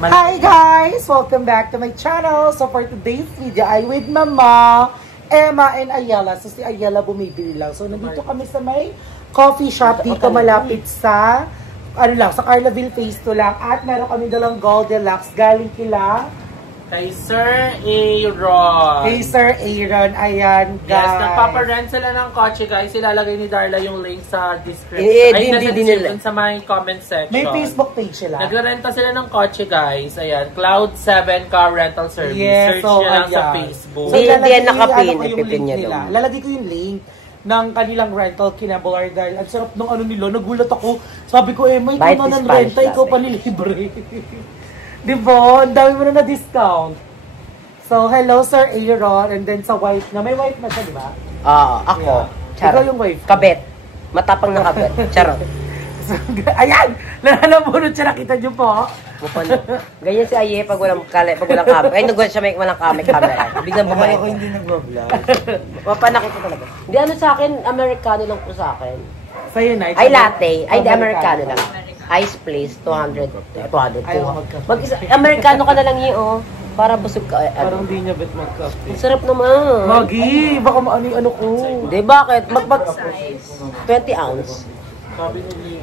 Hi guys! Welcome back to my channel. So for today's video ay with Mama, Emma, and Ayala. So si Ayala bumibili lang. So nandito kami sa may coffee shop dito malapit sa sa Carlaville Phase 2 lang. At meron kami dalang Goldilocks galing kila kay Sir Aaron. Kay Sir Aaron, ayan guys. Yes, nagpaparent sila ng kotse guys. Ilalagay ni Darla yung link sa description. Ay, sa my comment section. May Facebook page sila. Nagrerenta sila ng kotse guys. Ayan, Cloud 7 Car Rental Service. Yes, search nyo lang sa Facebook. So, hindi yan nakapin, ipipin niya doon. Lalagay ko yung link ng kanilang rental kina Bolardal. Ang sarap ng ano nila, nagulat ako. Sabi ko, may ikaw na ng renta, ikaw pa nilibre. Diba? Ang dami mo na na-discount. So, hello Sir Aaron. And then sa wife na. May wife na siya, di ba? Ako. Yeah. Ikaw yung wife. Kabet. Matapang na kabet. Charot. So, ayan! Nananamunod siya. Nakita niyo po. Ganyan si Aye pag walang kamera. Kaya nagulat siya may walang camera. Biglang bumalik. Ako hindi nag-vlog. Mapanakit ko talaga. Hindi ano sa akin, Americano lang po sa akin. Sa'yo na. Ay latte. Ay di Americano lang. Ice please, 200. 200. Americano ka na lang yun, oh. Para busog ka. Parang hindi niya bet mag-coffee. Sarap naman. Magi, baka maano yung ano ko. Hindi, bakit? 20 ounce.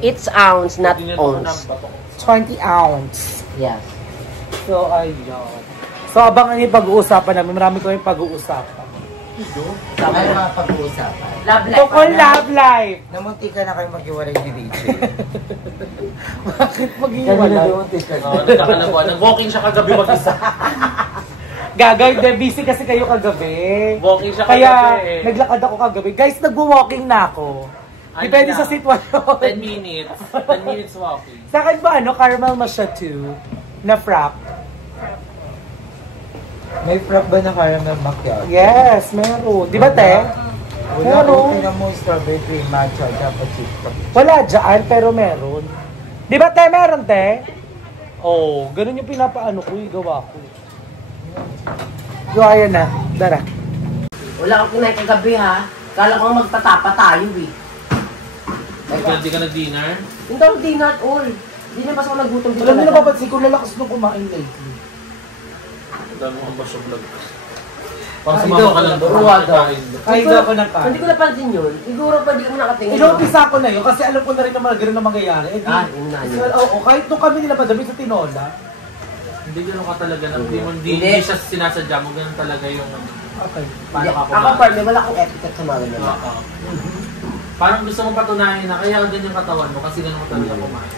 It's ounce, not ounce. 20 ounce. Yes. So, ayun. So, abangan yung pag-uusapan namin. Marami ko yung pag-uusapan. Ano mga pag-uusapan? Love life. Tukol love life. Namunti ka na kayo mag-iwalay ni Rachel. Bakit mag-iwalay? Nag-walking siya kagabi mag-isa. Gagay, busy kasi kayo kagabi. Walking siya Kaya, kagabi. naglakad ako kagabi. Guys, nag-walking na ako. Depende sa sitwasyon. 10 minutes. 10 minutes walking. Sa akin ba, caramel macchiato na frap? May frap ba na caramel macchiato? Yes, meron. Di ba, te? Wala ko Meron. mo strawberry cream matcha dapat chito. Wala dyan, pero meron. Di ba, te? Meron, te? Oh, ganun yung pinapaano ko, gawa ko. Yo, ayan na. Dara. Wala kang kinain kagabi ha. Kala ko magpatapa tayo eh. Hindi ka nag-dinner? Hindi ako dinner at all. Hindi na mas ako nagutom dito. Alam mo na papansin ko, lalakas nung kumain lately. Dami mo ang basyo vlog. Parang sumama ka lang doon. Kahit ako ng kain. Hindi ko napansin yun. Siguro pa di ko nakatingin. Inumpisa ko na yun kasi alam ko na rin na ganun na mangyayari. Eh, yun na yun. Oo, kahit nung kami nila madami sa tinola. Hindi gano'n ka talaga. Hindi siya sinasadya mo. Ganun talaga yung Okay. paano ka Ako partner, wala akong etiquette sa mga ganyan. Parang gusto mong patunayan na kaya ganyan yung katawan mo kasi ganun ka talaga kumain.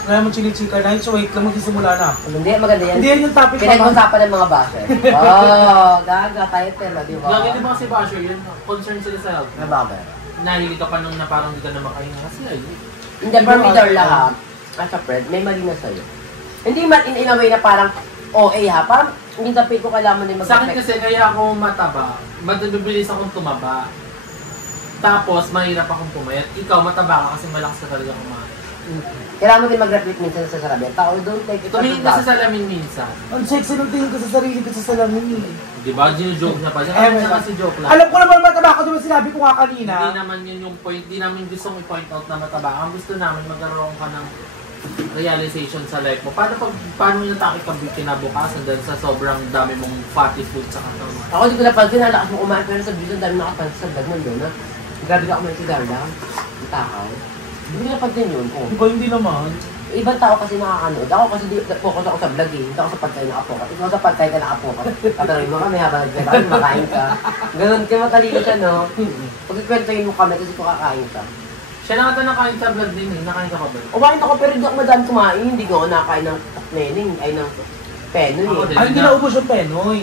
Kaya mo chili-chika na yun, so wait lang magsisimula na. Hindi, maganda yan. Hindi yan yung topic Pinag-usapan ng mga basher. Oh, gaga tayo pero, di ba? Lagi din ba kasi basher yun? Concern sila sa health. Na bagay. Nahili ka pa nung na parang hindi ka na makahinga kasi ay. Hindi, pero may darla ha. As a friend, may mali na sa'yo. Hindi man in a way na parang OA ha. Parang hindi tapay ko kailangan din Sa akin kasi kaya ako mataba, mabilis akong tumaba. Tapos mahirap akong pumayat. Ikaw mataba ka kasi malakas ka talaga kumain. Kailangan mo din mag-repeat minsan sa sarili. Tao, don't take it Tumingin ka sa salamin minsan. Ang sexy ng tingin ko sa sarili ko sa salamin eh. Di ba? Gino-joke na pa. Siya kasi joke lang. Alam ko naman mataba ko, diba sinabi ko nga kanina? Hindi naman yun yung point. Hindi namin gustong i-point out na mataba. Ang gusto namin magkaroon ka ng realization sa life mo. Paano yung atake ka kinabukasan dahil sa sobrang dami mong fatty food sa katawan? Ako hindi ko napansin, nalakas mo kumain pero sa video, dami nakapansin sa dag nun doon. Grabe ka kumain si Darla. Ang takaw. Hindi ko napansin yun. Oh. Iba hindi naman. Ibang tao kasi nakakanood. Ako kasi focus ako sa vlog eh. Hindi ako sa pagkain nakapokus. Ikaw sa pagkain ka nakapokus. Pataroy mo kami habang nagkakaroon, makain ka. Ganun, kaya matalino siya, no? Pagkikwentuhin mo kami kasi kakain ka. Siya na ata nakain sa vlog din eh. Nakain ka pa ba? Kumain ako pero hindi ako madami kumain. Hindi ko ako nakain ng takmening. Ay, ng penoy eh. Ay, hindi naubos yung penoy.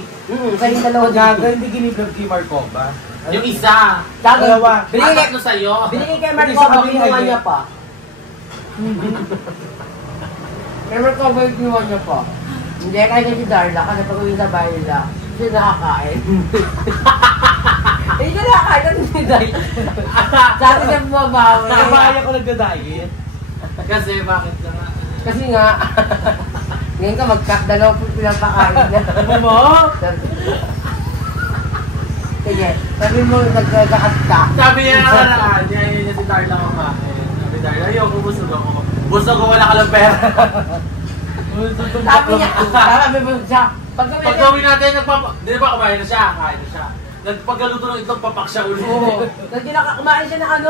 Sa yung dalawa Gaga, hindi giniblog kay Marcova. Yung isa! Dalawa. Binigay ko sa'yo! Binigay kay Marcova, kinuha niya pa. Kay Marcova, kinuha niya pa. Hindi, kaya si Darla, kasi pag uwi sa bahay nila, hindi nakakain. Hindi nakakain kasi si Darla. Sabi niya bumabawi. Nakabahay ako nagda-diet. Kasi bakit ka nga? Kasi nga, ngayon ka mag-cut, dalawa po pinapakain na. Ano? Sige, sabi mo nagkakat ka. Sabi niya naman, niya si Darla kumain. Sabi Darla, ayoko, busog ako. Busog ko, wala ka lang pera. Sabi niya, sabi mo siya, Pag gawin natin, di ba kumain na siya? Kain na siya. Nagpagaluto ng itlog, papak siya ulit. oo. Kumain siya ng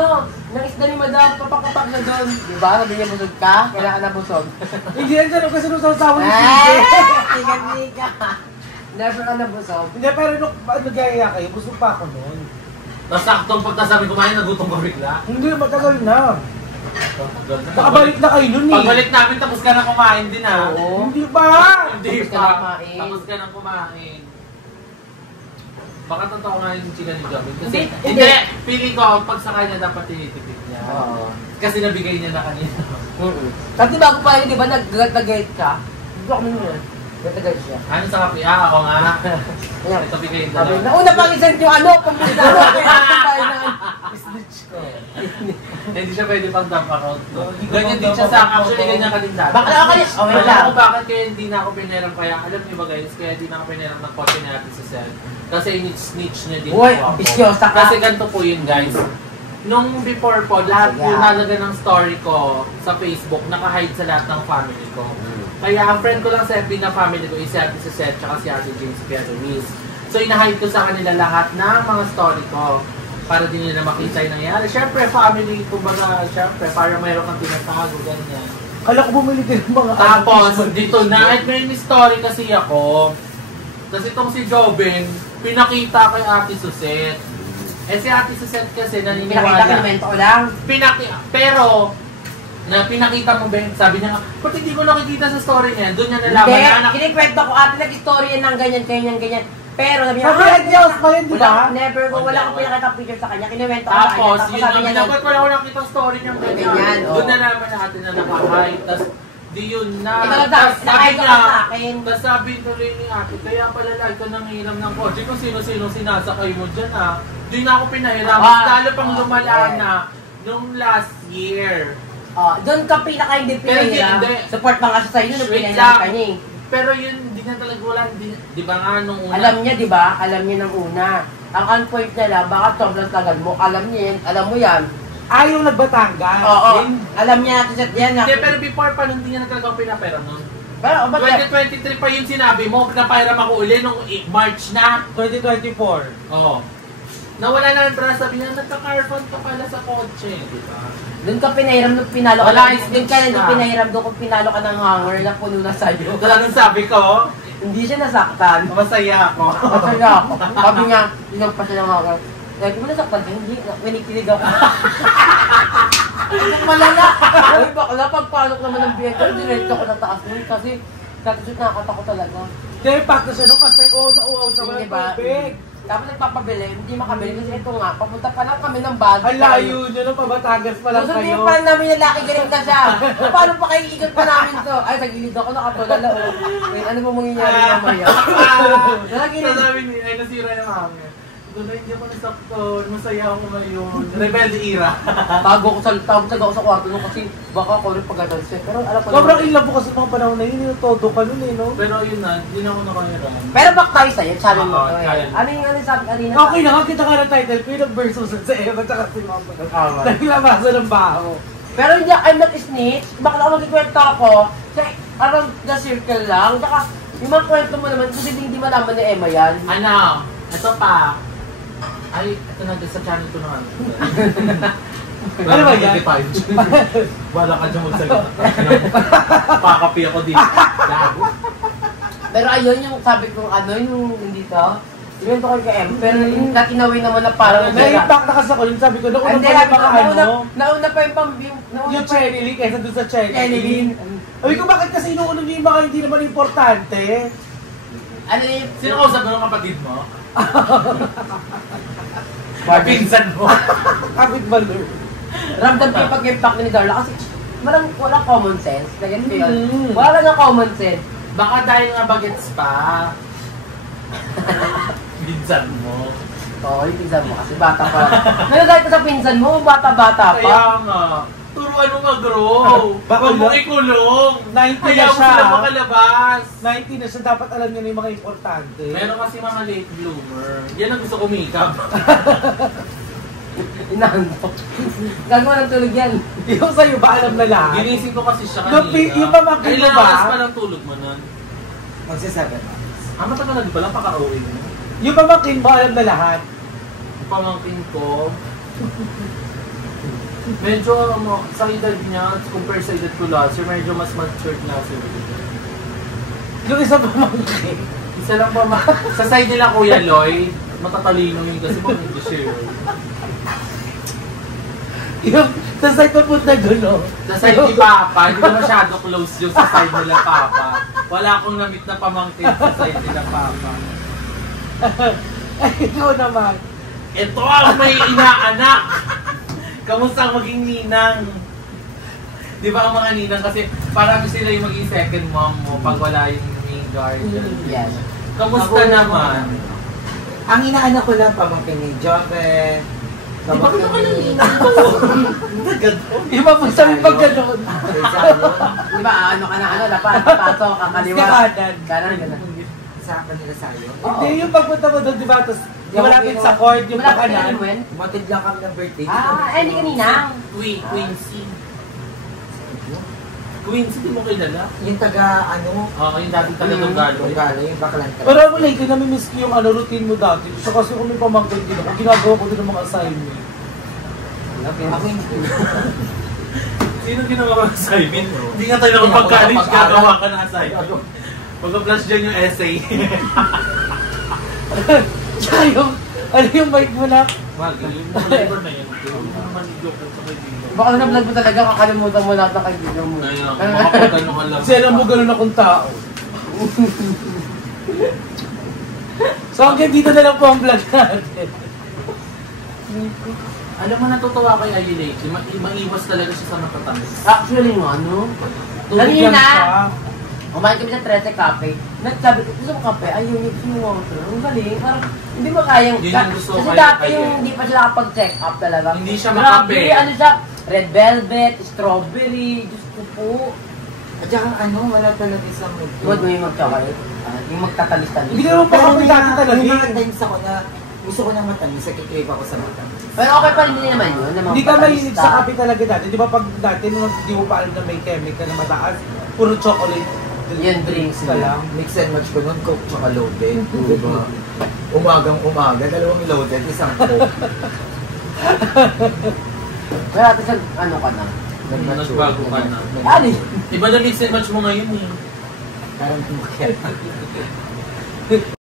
ng isda ni Madam, papak-papak na doon. Diba? Sabi niya, busog ka? Kailangan na busog. Hindi yan siya kasi nung sasawa ni Eh! Sige. Tika-tika. Never ka na busog. Hindi, pero nung nag-iaya kayo, busog pa ako noon. Tapos saktong pagkasabi kumain, nagutom ka bigla. Hindi, matagal na. Nakabalik na kayo nun eh. Pagbalik namin, tapos ka na kumain din ha. Oo. Hindi ba? Hindi Tapos ka na pa. kumain. Tapos ka na kumain. Baka totoo nga yung chika ni Jobin. Kasi, Hindi, hindi, hindi. feeling ko, pag sa kanya dapat tinitipid niya. Oo. Kasi nabigay niya na kanina. Kasi bago pa yun, di ba, nag-gate ka? Gusto ko yun. Nag-gate siya. Ano sa kape? Ako nga. Ayan. Ito bigay yung Sabi, dalawa. nauna pang isend yung pumunta ako. Kaya ako tayo na snitch ko. Hindi siya pwede pang dump account ko. Ganyan din siya sa actually, ganyan ka din dati. Bakit ako kayo? Okay Wala lang. ako bakit kaya hindi na ako pinerang kaya. Alam niyo ba guys, kaya hindi na ako pinerang ng kotse ni Ate Cecil. Kasi snitch niya din Uy, po ako. bisyosa ka. Kasi ganito po yun guys. Nung before po, lahat po Yeah. nalaga ng story ko sa Facebook, naka-hide sa lahat ng family ko. Kaya ang friend ko lang sa FB na family ko is si Ate Cecil at si Ate James Piazza Ruiz. So inahide ko sa kanila lahat ng mga story ko para din nila makita yung nangyari. Siyempre, family, kumbaga, siyempre, para mayroon kang tinatago, ganyan. Kala ko bumili din ng mga Tapos, dito na, at may story kasi ako. Kasi itong si Jobin, pinakita kay Ate Suset. Eh si Ate Suset kasi Pinakita naniniwala. kinumento ko lang. Pero, pinakita mo ba, sabi niya nga, ba't hindi ko nakikita sa story niya? Doon niya nalaman Hindi, na anak. kinikwento ko ate nag-story yan ng ganyan. Pero sabi niya, Sabi niya, Diyos pa yun, di ba? never ko, wala akong pinakita picture sa kanya. Kinuwento ko Tapos, sa yun kanya. naman, dapat wala ko nakita ang story niya ganyan. Ganyan, Doon oo. na naman natin na naka-hide. Tapos, di yun na. Ito lang, Tapos nakahide ka sa akin. Tapos sabi tuloy ni ate, kaya pala like ko nangihiram ng kotse kung sino-sino sinasakay mo dyan ha. Di na ako pinahiram. Lalo pang lumala na nung last year. Doon ka pinaka hindi Pero pinahira. hindi. Support pa nga siya sa inyo nung Wait pinahira lang. ka niya eh. Pero yun, di na talaga wala. Di ba nga nung una? Alam niya, di ba? Alam niya ng una. Ang on-point niya lang, baka sobrang tagal mo. Alam niya yan, alam mo yan. Yung nagbatangas. Oo. Yun. Alam niya natin siya yan. Hindi, pero before pa nun, hindi niya na talaga ako pinapera nun. Pero, ba't 2023 pa yung sinabi mo, napahiram ako uli nung March na. 2024. Oo. Nawala na yung trust, sabi niya, nagka-car fund ka pala sa kotse, di ba? doon ka pinahiram nung pinalo ka. Wala, Doon ka snitch na na. pinahiram doon kung pinalo ka ng hanger na puno na sa'yo. Talagang sabi ko, Hindi siya nasaktan. masaya ako. Kasi nga ako. Sabi niya, ilang pa siya ng hanger. Sabi ko, nasaktan ka? Hindi. Pinikilig ako. Malala. Ay, bakla, pagpalok naman ng biyan ko, diretso ko na taas nun kasi nakakatakot talaga. Dahil pakto siya nung kasi nauaw siya Hindi ng ba? tubig. Tapos nagpapabili, hindi makabili kasi ito nga, papunta pa lang kami ng bag. Ang layo nyo nung pabatagas pa lang Susundin kayo. pa namin yung laki galing na siya. Paano pa kayo ikot pa namin to? Ay, sa gilid ako nakatulala. Wait, ano ba mangyayari mamaya? Nalagilid. Sabi niya, ay nasira yung hangin. Doon na hindi ako nasakton, masaya ako ngayon. Rebelde era. Tago ako sa kwarto nung kasi baka ako rin pagkatan siya. Pero alam ko Sobrang in love ko kasi mga panahon na yun, yung todo ka nun eh, no? Pero yun na, hindi na ako nakahiram. Pero back tayo sa'yo, challenge mo Oo, to eh. challenge. Ano yung sabi kanina? Okay na, kita ka ng title, Queen of Versus sa Eva tsaka si Mama. Tama. Naglabasan ng baho. Pero hindi, I'm not snitch. Bakit ako magkikwento ako? Kasi around the circle lang. Tsaka yung mga kwento mo naman, kasi hindi malaman ni Emma yan. Ano? Ito pa. Ay, ito na sa channel ko naman. Ano ba yan? Wala ka dyan magsalita. Pakapi ako dito. Lago. Pero ayun yung sabi ko, ano yung hindi to. Yung ko kay Emma. Pero yung natinawin naman na parang Na-impact na kasi ako yun, sabi ko, nauna Hindi, pa yung mga ano, nauna pa yung yung Chenny kaysa dun sa Chenny. Chenny. Sabi ko, bakit kasi inuunan niyo yung mga hindi naman importante? Ano yung... Sino kausap mo ng kapatid mo? Pinsan mo. Kapit balor. Ramdam ko yung pag-impact ni Darla kasi walang common sense. Ganyan ko yun. Mm. Wala nga common sense. Baka dahil nga bagets pa. Pinsan mo. Oo, yung pinsan mo kasi bata pa. Nalagay ko sa pinsan mo, bata-bata pa. Kaya nga. Turuan mo mag-grow. Bakit Huwag mo lang? ikulong. 90 Kaya na mo siya. sila makalabas. 90 na siya, dapat alam niya na yung mga importante. Meron kasi mga late bloomer. Yan ang gusto ko makeup. Inaantok. Gagawa ng tulog yan. Yung sa'yo ba alam na lahat? Ginising ko kasi siya Yung kanina. yung pamangkin mo Ilang ba? oras pa lang tulog mo nun? Magsa-7. Matagal na di ba lang paka-OA mo? Yung pamangkin mo alam na lahat? Yung pamangkin ko, medyo sa edad niya, compare sa edad ko last year, medyo mas matured na siya. Yung isa pamangkin. Isa lang pa, sa side nila Kuya Loy, matatalino yun kasi pag hindi siya yun. Yung sa side pa punta gulo. Sa side ni Papa, hindi ko masyado close yung sa side nila Papa. Wala akong namit na pamangkin sa side nila Papa. Ay, ikaw naman. Ito ang may inaanak! Kamusta ang maging ninang? Di ba ang mga ninang kasi parang sila yung maging second mom mo pag wala yung main guardian. Yes. Kamusta naman? Ang inaanak ko lang pamangkin ni Jove. Di ba kita ka ng ninang? Yung mapagsabi pag gano'n. Di ba, ano ka na, napasok, kakaliwa. Kanan. Kanan, kanan. Sa kanila sa'yo. Hindi, yung pagpunta mo doon, di ba? Tapos, yung malapit sa court, yung Malapit ka pakanan. na, Gwen? Matid lang kami ng birthday. Hindi kanina. Quincy. Quincy, di mo kilala? Yung taga, ano, Oo, yung dating taga-Tugalo. Tugalo, yung baklan ka. Pero mo lately, nami-miss ko yung routine mo dati. So kasi kung may pamangkin din ako, ginagawa ko din ng mga assignment. Ako hindi. Sino ginawa ka ng assignment? Hindi nga tayo nakapag-college, gagawa ka ng assignment. Pagka-flash dyan yung essay. Tsaka yung, ano yung mic mo na? Yung deliver na yun. Hindi naman i-joke sa kaibigan. Baka na-vlog mo talaga, kakalimutan mo lahat ng kaibigan mo. Ayun, makapagano ka lang. Kasi alam mo gano'n akong tao. So hanggang dito na lang po ang vlog natin. Alam mo, natutuwa kay Ayi lately. Maiwas talaga siya sa matatamis. Actually, no, ano? Tubig lang Kanina, siya. kumain kami sa Trece Cafe. Nagsabi ko, gusto mo kape? Ayaw, gusto mo water. Ang galing, parang hindi mo kayang... Yun yung gusto ko kasi kaya dati kaya. yung hindi pa sila kapag-check up talaga. Hindi siya Grabe, makape. ano siya, red velvet, strawberry, Diyos ko po. At saka ano, wala talaga isang mood. Huwag mo yung mag-chocolate. Yung magtatalis-talis. Hindi ka naman pa Pero ako may dati talaga. may mga times ako na gusto ko ng matamis, nakikrave ako sa matamis. Pero okay pa rin din naman yun. na mga Hindi ka patalista. mahilig sa kape talaga dati. Di ba pag dati, nung hindi mo pa alam na may chemical na mataas, puro chocolate. Yun, drinks ka niya. lang. Mix and match ko nun, Coke tsaka loaded. Diba? Umagang-umaga, dalawang loaded, isang Coke. Pero ate, ano ka na? Nagbago ka na. Ali! Iba na mix and match mo ngayon eh. Parang tumakit.